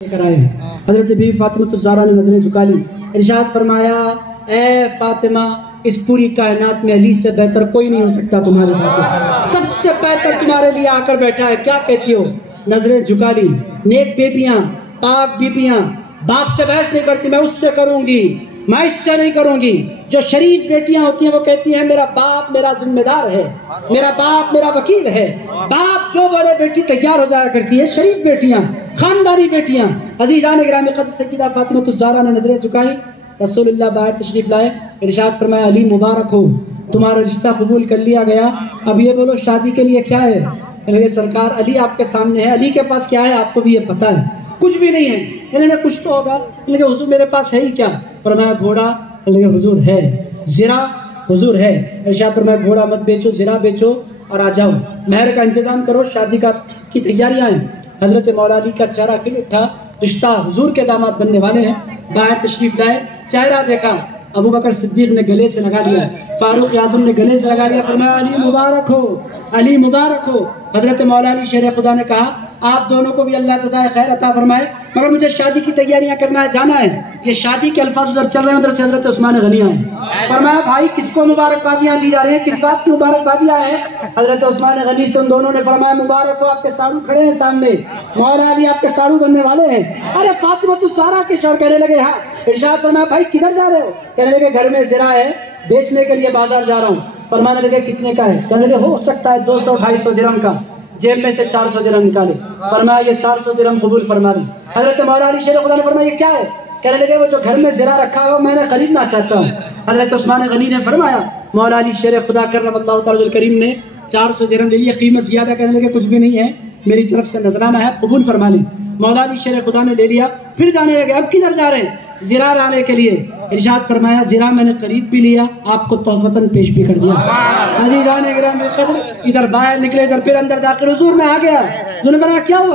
کرائے حضرت بی فاطمہ الزہرا نے نظریں جھکا لی، ارشاد فرمایا اے فاطمہ اس پوری کائنات میں علی سے بہتر کوئی نہیں ہو سکتا تمہارے خاطر، سب سے بہتر تمہارے لیے آ کر بیٹھا ہے، کیا کہتی ہو؟ نظریں جھکا لی۔ نیک بیبیاں، پاک بیبیاں باپ سے بحث نہیں کرتی، میں اس سے کروں گی، میں اس سے نہیں کروں گی۔ جو شریف بیٹیاں ہوتی ہیں وہ کہتی ہیں میرا باپ میرا ذمہ دار ہے، میرا باپ میرا وکیل ہے، باپ جو بولے بیٹی تیار ہو جایا کرتی ہے۔ شریف بیٹیاں، خاندانی بیٹیاں۔ عزیزان گرامی قدر سیدہ فاطمہ الزہرا نے نظریں جھکائی، رسول اللہ باہر تشریف لائے، ارشاد فرمایا علی مبارک ہو، تمہارا رشتہ قبول کر لیا گیا، اب یہ بولو شادی کے لیے کیا ہے؟ کہ سرکار علی آپ کے سامنے ہے، علی کے پاس کیا ہے آپ کو بھی یہ پتہ ہے؟ کچھ بھی نہیں ہے۔ کہنے لگے کچھ تو ہوگا، کہنے لگے حضور میرے پاس ہے ہی کیا؟ فرمایا گھوڑا، کہنے لگے حضور ہے۔ زرا، حضور ہے۔ ارشاد فرمایا گھوڑا مت بیچو، زرا بیچو اور آ جاؤ، مہر کا انتظام کرو، شادی کی تیاریاں ہیں۔ حضرت مولا علی کا چہرہ کھل اٹھا، رشتہ حضور کے داماد بننے والے ہیں، باہر تشریف لائے، چہرہ دیکھا، ابو بکر صدیق نے گلے سے لگا لیا، فاروق اعظم نے گلے سے لگا لیا، فرمایا علی مبارک ہو، علی مبارک ہو۔ حضرت مولا علی شیر خدا نے کہا آپ دونوں کو بھی اللہ جزائے خیر عطا فرمائے، مگر مجھے شادی کی تیاریاں کرنا ہے، جانا ہے۔ یہ شادی کے الفاظ ادھر چل رہے ہیں، ادھر سے حضرت عثمان غنی آئے، فرمایا بھائی کس کو مبارکبادیاں دی جا رہی ہیں، کس بات کی مبارکبادیاں ہیں؟ حضرت عثمان غنی سے ان دونوں نے فرمایا مبارک ہو، آپ کے ساڑو کھڑے ہیں سامنے، مولا علی آپ کے ساڑو بننے والے ہیں۔ ارے فاطمہ الزہرا کے شوہر کہنے لگے ہاں، ارشاد فرمایا بھائی کدھر جا رہے ہو؟ کہنے لگے گھر میں زرا ہے، بیچنے کے لیے بازار جا رہا ہوں۔ فرمانے لگے کتنے کا ہے؟ کہنے لگے ہو سکتا ہے 200-250 درہم کا۔ جیب میں سے 400 درہم نکالے، فرمایا یہ 400 درہم قبول فرما لی۔ حضرت مولا علی شیر خدا نے فرمایا یہ کیا ہے؟ کہنے لگے وہ جو گھر میں زرا رکھا ہوا میں نے خریدنا چاہتا ہوں۔ حضرت عثمان غنی نے فرمایا مولا علی شیر خدا کرم اللہ تعالی الکریم نے 400 درہم لے لیے، قیمت زیادہ، کہنے لگے کچھ بھی نہیں ہے، میری طرف سے نذرانہ ہے، قبول فرما لیں۔ مولا علی شیر خدا نے لے لیا، پھر جانے لگے، اب کدھر جا رہے ہیں؟ زرا لانے کے لیے۔ ارشاد فرمایا زرا میں نے خرید بھی لیا، آپ کو تحفتاً پیش بھی کر دیا۔ عزیزان گرامی قدر ادھر باہر نکلے، ادھر پھر اندر داخل، حضور میں آ گیا، حضور نے فرمایا کیا ہوا؟